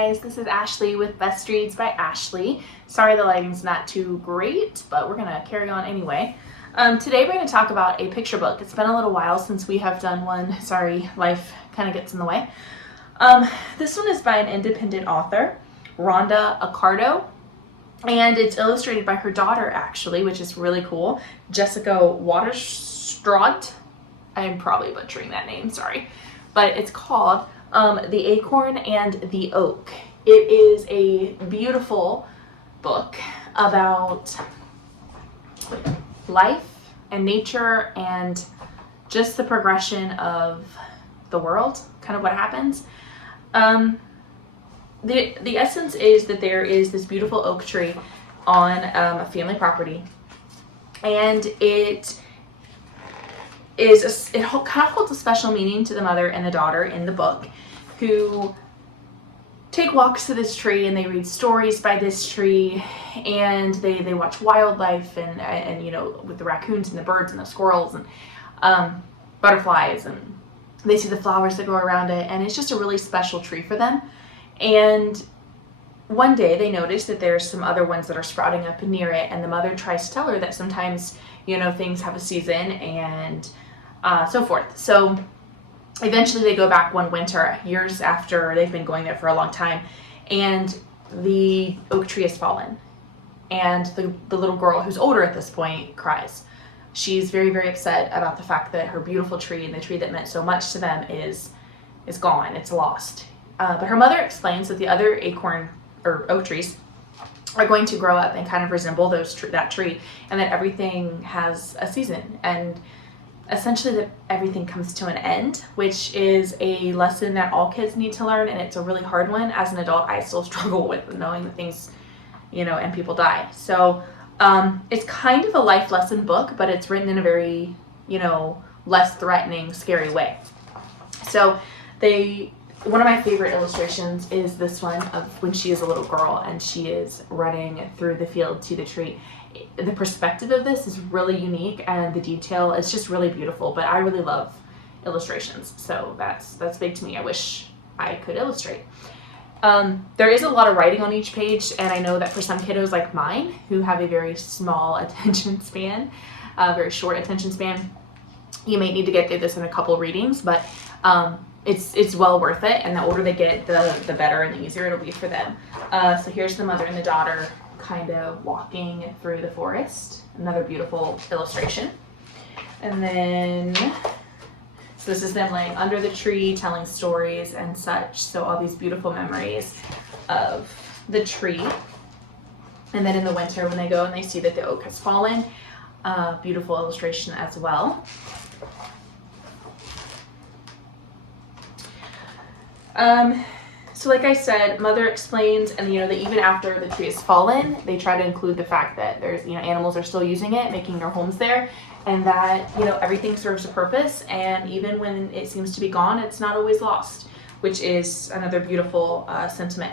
guys, this is Ashley with Best Reads by Ashley. Sorry the lighting's not too great, but we're gonna carry on anyway. Today we're gonna talk about a picture book. It's been a little while since we have done one. Sorry, life kind of gets in the way. This one is by an independent author, Rhonda Accardo, and it's illustrated by her daughter actually, which is really cool, Jessica Waterstraat. I am probably butchering that name, sorry. But it's called The Acorn and the Oak. It is a beautiful book about life and nature and just the progression of the world, kind of what happens. The essence is that there is this beautiful oak tree on a family property, and it kind of holds a special meaning to the mother and the daughter in the book, who take walks to this tree and they read stories by this tree, and they watch wildlife and you know, with the raccoons and the birds and the squirrels and butterflies, and they see the flowers that go around it, and it's just a really special tree for them. And one day they notice that there's some other ones that are sprouting up near it, and the mother tries to tell her that sometimes, you know, things have a season and so forth. So eventually they go back one winter, years after they've been going there for a long time, and the oak tree has fallen, and the little girl, who's older at this point, cries. She's very, very upset about the fact that her beautiful tree and the tree that meant so much to them is gone, it's lost. But her mother explains that the other acorn or oak trees are going to grow up and kind of resemble that tree, and that everything has a season, and essentially that everything comes to an end, which is a lesson that all kids need to learn, and it's a really hard one. As an adult, I still struggle with knowing that things, you know, and people die. So it's kind of a life lesson book, but it's written in a very, you know, less threatening, scary way. So one of my favorite illustrations is this one of when she is a little girl and she is running through the field to the tree. The perspective of this is really unique, and the detail is just really beautiful, but I really love illustrations, so that's big to me. I wish I could illustrate. There is a lot of writing on each page, and I know that for some kiddos like mine, who have a very small attention span, very short attention span, you may need to get through this in a couple readings, but it's well worth it, and the older they get, the better and the easier it'll be for them. So here's the mother and the daughter kind of walking through the forest. Another beautiful illustration. And then, so this is them laying under the tree telling stories and such. So all these beautiful memories of the tree. And then in the winter when they go and they see that the oak has fallen, beautiful illustration as well. So like I said, mother explains, and you know, that even after the tree has fallen, they try to include the fact that there's, you know, animals are still using it, making their homes there, and that, you know, everything serves a purpose, and even when it seems to be gone, it's not always lost, which is another beautiful sentiment.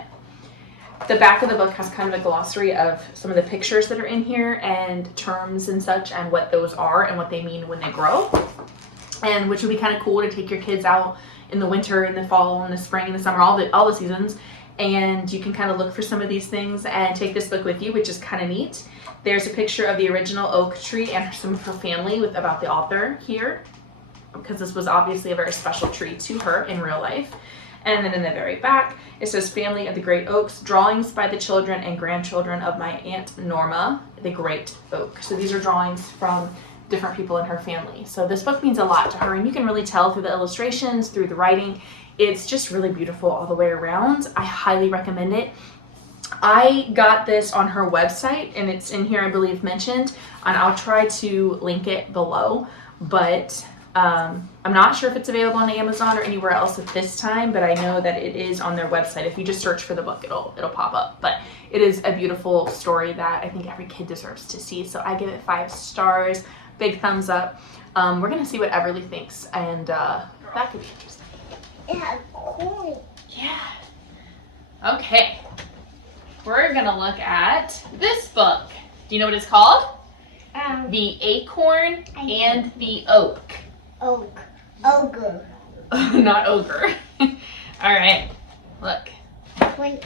The back of the book has kind of a glossary of some of the pictures that are in here, and terms and such, and what those are and what they mean when they grow, and which would be kind of cool to take your kids out in the winter, in the fall, in the spring, in the summer, all the seasons, and you can kind of look for some of these things and take this book with you, which is kind of neat. There's a picture of the original oak tree and some of her family about the author here, because this was obviously a very special tree to her in real life. And then in the very back, it says Family of the Great Oaks, drawings by the children and grandchildren of my Aunt Norma, the Great Oak. So these are drawings from different people in her family. So this book means a lot to her, and you can really tell through the illustrations, through the writing. It's just really beautiful all the way around. I highly recommend it. I got this on her website, and it's in here, I believe, mentioned, and I'll try to link it below, but I'm not sure if it's available on Amazon or anywhere else at this time, but I know that it is on their website. If you just search for the book, it'll pop up. But it is a beautiful story that I think every kid deserves to see, so I give it 5 stars. Big thumbs up. We're gonna see what Everly thinks, and that could be interesting. It has corn. Yeah. Okay. We're gonna look at this book. Do you know what it's called? The Acorn and the Oak. Ogre. Not ogre. All right. Look. When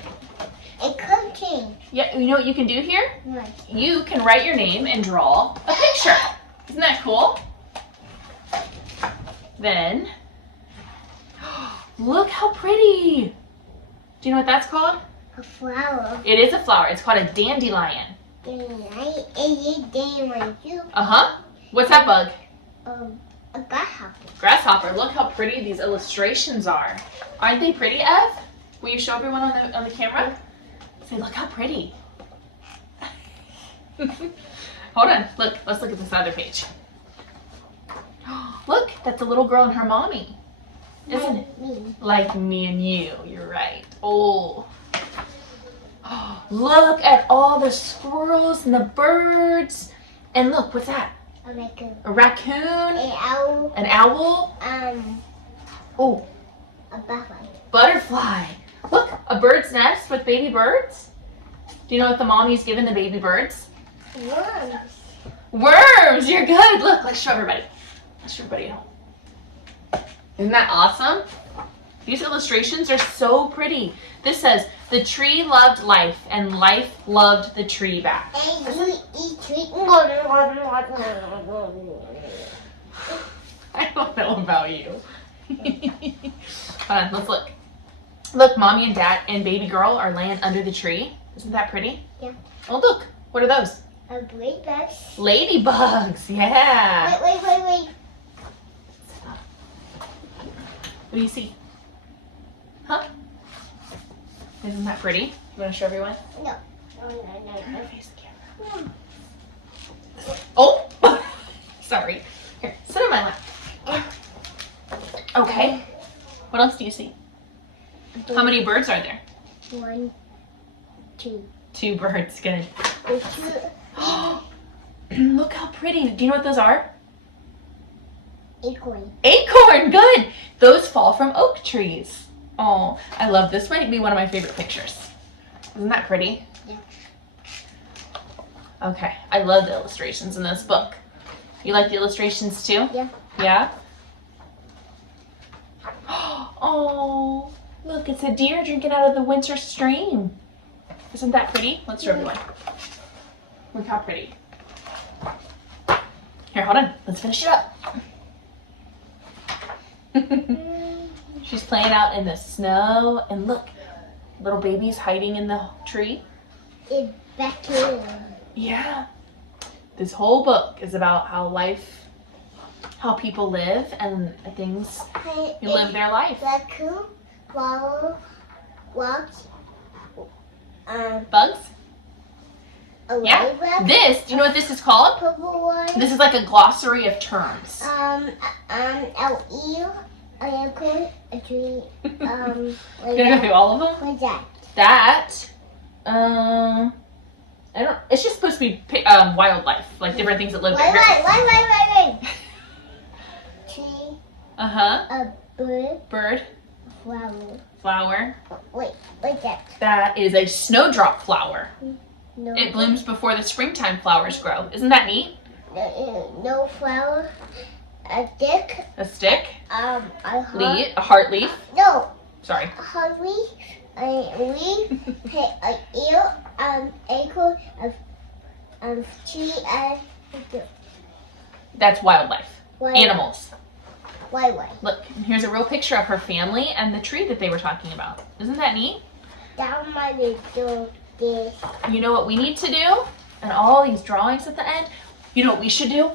a cooking. Yeah, you know what you can do here? What? You can write your name and draw a picture. Isn't that cool? Then, look how pretty. Do you know what that's called? A flower. It is a flower. It's called a dandelion. And you day when you Uh-huh. What's that bug? a grasshopper. Grasshopper. Look how pretty these illustrations are. Aren't they pretty, Ev? Will you show everyone on the camera? Say, look how pretty. Hold on. Look. Let's look at this other page. Look, that's a little girl and her mommy. Isn't it? Me. Like me and you. You're right. Oh. Look at all the squirrels and the birds. And look, what's that? A raccoon. A raccoon. An owl. An owl. Oh, A butterfly. butterfly. Look, a bird's nest with baby birds. Do you know what the mommy's given the baby birds? Worms. Worms. You're good. Look, let's show everybody. Let's show everybody at home. Isn't that awesome? These illustrations are so pretty. This says, the tree loved life, and life loved the tree back. And you eat treat. I don't know about you. Hold on, let's look. Look, mommy and dad and baby girl are laying under the tree. Isn't that pretty? Yeah. Oh, look. What are those? A great bugs. Ladybugs. Yeah. Wait. What do you see? Huh? Isn't that pretty? You want to show everyone? No. Face the camera. Oh! Sorry. Here, sit on my lap. Okay. What else do you see? How many birds are there? 1, 2. 2 birds. Good. There's 2. Look how pretty. Do you know what those are? Acorn. Acorn. Good. Those fall from oak trees. Oh, I love this. Might be one of my favorite pictures. Isn't that pretty? Yeah. Okay. I love the illustrations in this book. You like the illustrations too? Yeah. Yeah? Oh, look, it's a deer drinking out of the winter stream. Isn't that pretty? Let's show everyone. Look how pretty. Here, hold on. Let's finish it up. She's playing out in the snow, and look, little baby's hiding in the tree. It's back here. Yeah. This whole book is about how people live and things you live their life. Raccoon, flower, rocks, Bugs? a Yeah. ladybug, This, do you know what this is called? purple one, This is like a glossary of terms. a eel, a raccoon, a tree, Gonna go through all of them? what's that? That, I don't, it's just supposed to be wildlife, like different things that live there. Wait. Tree, Uh-huh. a bird, Bird, flower. flower. Wait, that? That is a snowdrop flower. No. It blooms before the springtime flowers grow. Isn't that neat? No flower. A dick. A stick, A heart. leaf, a heart leaf. No. Sorry. A heart leaf. A leaf. A eel. Acorn. A tree. That's wildlife. Why? Animals. Why? Look, and here's a real picture of her family and the tree that they were talking about. Isn't that neat? Down my little this. You know what we need to do? And all these drawings at the end. You know what we should do?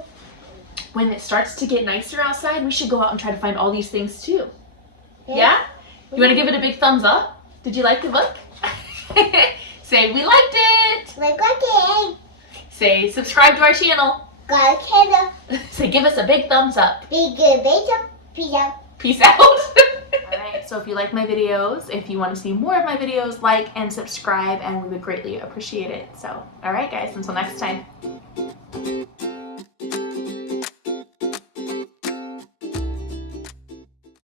When it starts to get nicer outside, we should go out and try to find all these things too. Yeah? You want to give it a big thumbs up? Did you like the book? Say, we liked it. Like a kid. Say, subscribe to our channel. Got a kid. Say, give us a big thumbs up. Big pizza. Peace out. Alright, so if you like my videos, if you want to see more of my videos, like and subscribe, and we would greatly appreciate it. So, alright guys, until next time.